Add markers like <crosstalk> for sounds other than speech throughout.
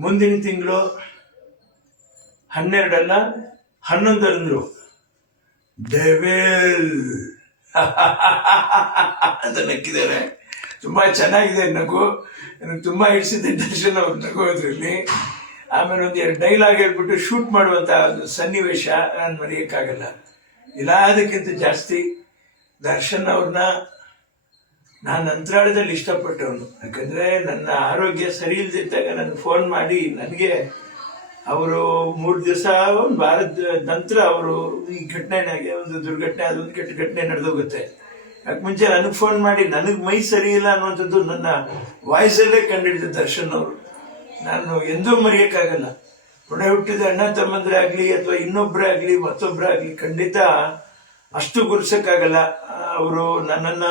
ಮುಂದಿನ ತಿಂಗಳು ಹನ್ನೆರಡಲ್ಲ ಹನ್ನೊಂದರಂದ್ರು. ಡೆವೆಲ್ <laughs> ಅಂತ ನಕ್ಕಿದ್ದಾರೆ. ತುಂಬಾ ಚೆನ್ನಾಗಿದೆ ನಗು. ನನಗೆ ತುಂಬಾ ಹಿಡಿಸಿದ್ದೆ ದರ್ಶನ್ ಅವ್ರು ನಗೋದ್ರಲ್ಲಿ ಆಮೇಲೆ ಒಂದು ಎರಡು ಡೈಲಾಗ್ ಹೇಳ್ಬಿಟ್ಟು ಶೂಟ್ ಮಾಡುವಂತ ಒಂದು ಸನ್ನಿವೇಶ ನಾನು ಮರೆಯೋಕ್ಕಾಗಲ್ಲ. ಎಲ್ಲದಕ್ಕಿಂತ ಜಾಸ್ತಿ ದರ್ಶನ್ ಅವ್ರನ್ನ ನಾನು ಅಂತರಾಳದಲ್ಲಿ ಇಷ್ಟಪಟ್ಟವನು. ಯಾಕಂದ್ರೆ ನನ್ನ ಆರೋಗ್ಯ ಸರಿ ಇಲ್ದಿದ್ದಾಗ ನನಗೆ ಫೋನ್ ಮಾಡಿ ನನಗೆ ಅವರು ಮೂರು ದಿವಸ ಒಂದು ವಾರದ ನಂತರ ಅವರು ಈ ಘಟನೆನಾಗೆ ಒಂದು ದುರ್ಘಟನೆ ಅದೊಂದು ಕೆಟ್ಟ ಘಟನೆ ನಡೆದೋಗುತ್ತೆ. ಯಾಕೆ ಮುಂಚೆ ನನಗೆ ಫೋನ್ ಮಾಡಿ ನನಗೆ ಮೈ ಸರಿ ಇಲ್ಲ ಅನ್ನುವಂಥದ್ದು ನನ್ನ ವಾಯ್ಸಲ್ಲೇ ಕಂಡಿಡಿದ ದರ್ಶನ್ ಅವರು. ನಾನು ಎಂದೂ ಮರೆಯೋಕ್ಕಾಗಲ್ಲ. ಒಡೆ ಹುಟ್ಟಿದ ಅಣ್ಣ ತಮ್ಮಂದ್ರೆ ಆಗ್ಲಿ ಅಥವಾ ಇನ್ನೊಬ್ಬರೇ ಆಗಲಿ ಮತ್ತೊಬ್ಬರೇ ಆಗಲಿ ಖಂಡಿತ ಅಷ್ಟು ಗುರ್ಸಕ್ಕಾಗಲ್ಲ. ಅವರು ನನ್ನನ್ನ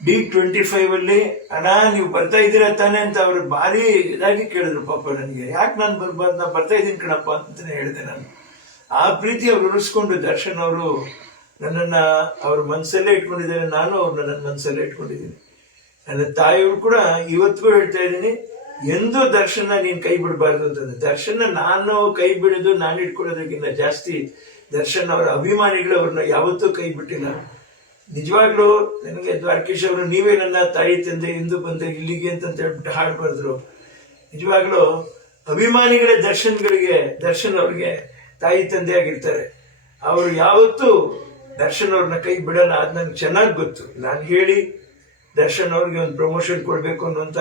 ಡಿ ಟ್ವೆಂಟಿ ಅಲ್ಲಿ, ಅಣ್ಣ, ನೀವು ಬರ್ತಾ ಇದ್ದೀರಾ ತಾನೆ ಅಂತ ಅವ್ರು ಭಾರಿ ಇದಾಗಿ ಕೇಳಿದ್ರು ಪಾಪ ನನಗೆ. ಯಾಕೆ ನಾನು ಬರ್ಬಾರ್ದು? ನಾ ಬರ್ತಾ ಇದ್ದೀನಿ ಕಣಪ್ಪ ಅಂತಲೇ ಹೇಳಿದೆ ನಾನು. ಆ ಪ್ರೀತಿ ಅವ್ರು ಉಳಿಸ್ಕೊಂಡು ದರ್ಶನ್ ಅವರು ನನ್ನನ್ನು ಅವ್ರ ಮನಸ್ಸಲ್ಲೇ ಇಟ್ಕೊಂಡಿದ್ದಾರೆ. ನಾನು ಅವ್ರನ್ನ ನನ್ನ ಮನಸ್ಸಲ್ಲೇ ಇಟ್ಕೊಂಡಿದ್ದೀನಿ. ನನ್ನ ತಾಯಿಯವರು ಕೂಡ ಇವತ್ತಿಗೂ ಹೇಳ್ತಾ ಇದ್ದೀನಿ, ಎಂದೂ ದರ್ಶನ ನೀನು ಕೈ ಬಿಡಬಾರ್ದು ಅಂತಂದ್ರೆ ದರ್ಶನ ನಾನು ಕೈ ಬಿಡೋದು, ನಾನು ಇಟ್ಕೊಳ್ಳೋದಕ್ಕಿಂತ ಜಾಸ್ತಿ ದರ್ಶನ್ ಅವರ ಅಭಿಮಾನಿಗಳು ಅವ್ರನ್ನ ಯಾವತ್ತೂ ಕೈ ಬಿಟ್ಟಿಲ್ಲ. ನಿಜವಾಗ್ಲೂ ನನಗೆ ದ್ವಾರಕೀಶ್ ಅವರು, ನೀವೇ ನನ್ನ ತಾಯಿ, ತಂದೆ, ಹಿಂದೂ ಬಂದೆ ಇಲ್ಲಿಗೆ ಅಂತ ಹೇಳ್ಬಿಟ್ಟು ಹಾಡು ಬರೆದ್ರು ನಿಜವಾಗ್ಲೂ ಅಭಿಮಾನಿಗಳ ದರ್ಶನ್ಗಳಿಗೆ, ದರ್ಶನ್ ಅವ್ರಿಗೆ ತಾಯಿ, ತಂದೆ ಆಗಿರ್ತಾರೆ. ಅವರು ಯಾವತ್ತೂ ದರ್ಶನ್ ಅವ್ರನ್ನ ಕೈ ಬಿಡಲ್ಲ, ಅದು ನನಗೆ ಚೆನ್ನಾಗಿ ಗೊತ್ತು. ನಾನು ಹೇಳಿ ದರ್ಶನ್ ಅವ್ರಿಗೆ ಒಂದು ಪ್ರಮೋಷನ್ ಕೊಡಬೇಕು ಅನ್ನುವಂತ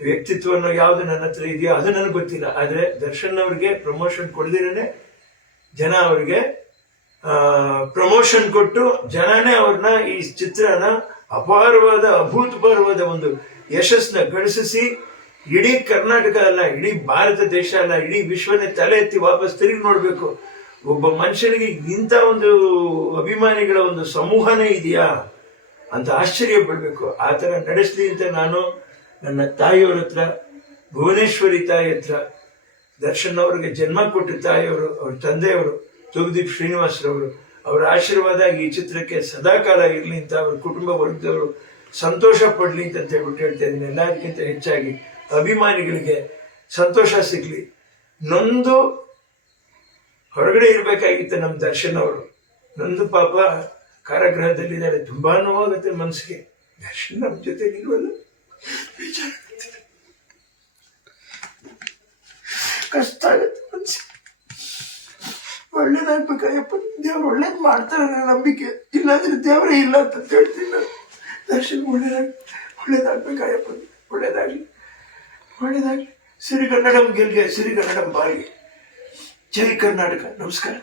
ವ್ಯಕ್ತಿತ್ವವನ್ನು ಯಾವುದು ನನ್ನ ಹತ್ರ ಇದೆಯೋ ಅದು ನನಗೆ ಗೊತ್ತಿಲ್ಲ. ಆದರೆ ದರ್ಶನ್ ಅವ್ರಿಗೆ ಪ್ರಮೋಷನ್ ಕೊಡದಿರೇ ಜನ ಅವ್ರಿಗೆ ಪ್ರಮೋಷನ್ ಕೊಟ್ಟು ಜನನೇ ಅವ್ರನ್ನ ಈ ಚಿತ್ರನ ಅಪಾರವಾದ, ಅಭೂತಪೂರ್ವವಾದ ಒಂದು ಯಶಸ್ಸನ್ನ ಗಳಿಸಿ ಇಡೀ ಕರ್ನಾಟಕ ಅಲ್ಲ, ಇಡೀ ಭಾರತ ದೇಶ ಅಲ್ಲ, ಇಡೀ ವಿಶ್ವನೇ ತಲೆ ಎತ್ತಿ ವಾಪಸ್ ತಿರುಗಿ ನೋಡ್ಬೇಕು. ಒಬ್ಬ ಮನುಷ್ಯನಿಗೆ ಇಂಥ ಒಂದು ಅಭಿಮಾನಿಗಳ ಒಂದು ಸಮೂಹನೇ ಇದೆಯಾ ಅಂತ ಆಶ್ಚರ್ಯ ಪಡ್ಬೇಕು. ಆ ಥರ ನಡೆಸ್ಲಿ ಅಂತ ನಾನು ನನ್ನ ತಾಯಿಯವ್ರ ಹತ್ರ, ಭುವನೇಶ್ವರಿ ತಾಯಿ ಹತ್ರ, ದರ್ಶನ್ ಅವ್ರಿಗೆ ಜನ್ಮ ಕೊಟ್ಟ ತಾಯಿಯವರು, ಅವ್ರ ತಂದೆಯವರು ಜಗದೀಪ್ ಶ್ರೀನಿವಾಸರವರು ಅವರ ಆಶೀರ್ವಾದ ಈ ಚಿತ್ರಕ್ಕೆ ಸದಾಕಾಲ ಇರಲಿ ಅಂತ ಅವ್ರ ಕುಟುಂಬ ವರ್ಗದವರು ಸಂತೋಷ ಪಡ್ಲಿ ಅಂತ ಹೇಳ್ಬಿಟ್ಟು ಹೇಳ್ತಾ ಇದ್ದೀನಿ. ಎಲ್ಲದಕ್ಕಿಂತ ಹೆಚ್ಚಾಗಿ ಅಭಿಮಾನಿಗಳಿಗೆ ಸಂತೋಷ ಸಿಗ್ಲಿ. ನೊಂದು ಹೊರಗಡೆ ಇರಬೇಕಾಗಿತ್ತು ನಮ್ಮ ದರ್ಶನ್ ಅವರು. ನೊಂದು ಪಾಪ ಕಾರಾಗೃಹದಲ್ಲಿದ್ದಾರೆ. ತುಂಬಾ ನೋವಾಗುತ್ತೆ ಮನಸ್ಸಿಗೆ. ದರ್ಶನ್ ನಮ್ಮ ಜೊತೆ ಇಲ್ವಲ್ಲ ಒಳ್ಳೇದಾಗ್ಬೇಕಾಯಪ್ಪ ದೇವ್ರು ಒಳ್ಳೇದ್ ಮಾಡ್ತಾರೆ ನಂಬಿಕೆ. ಇಲ್ಲಾಂದ್ರೆ ದೇವರೇ ಇಲ್ಲ ಅಂತ ಹೇಳ್ತೀನಿ ನಾನು. ದರ್ಶನ್ ಒಳ್ಳೇದಾಗ ಒಳ್ಳೇದಾಗ್ಬೇಕಾಯಪ್ಪ ಒಳ್ಳೇದಾಗ್ಲಿ ಒಳ್ಳೇದಾಗ್ಲಿ. ಸಿರಿಗನ್ನಡಂ ಗೆಲ್ಗೆ ಸಿರಿಗನ್ನಡಂ ಬಾಳ್ಗೆ. ಜೈ ಕರ್ನಾಟಕ. ನಮಸ್ಕಾರ.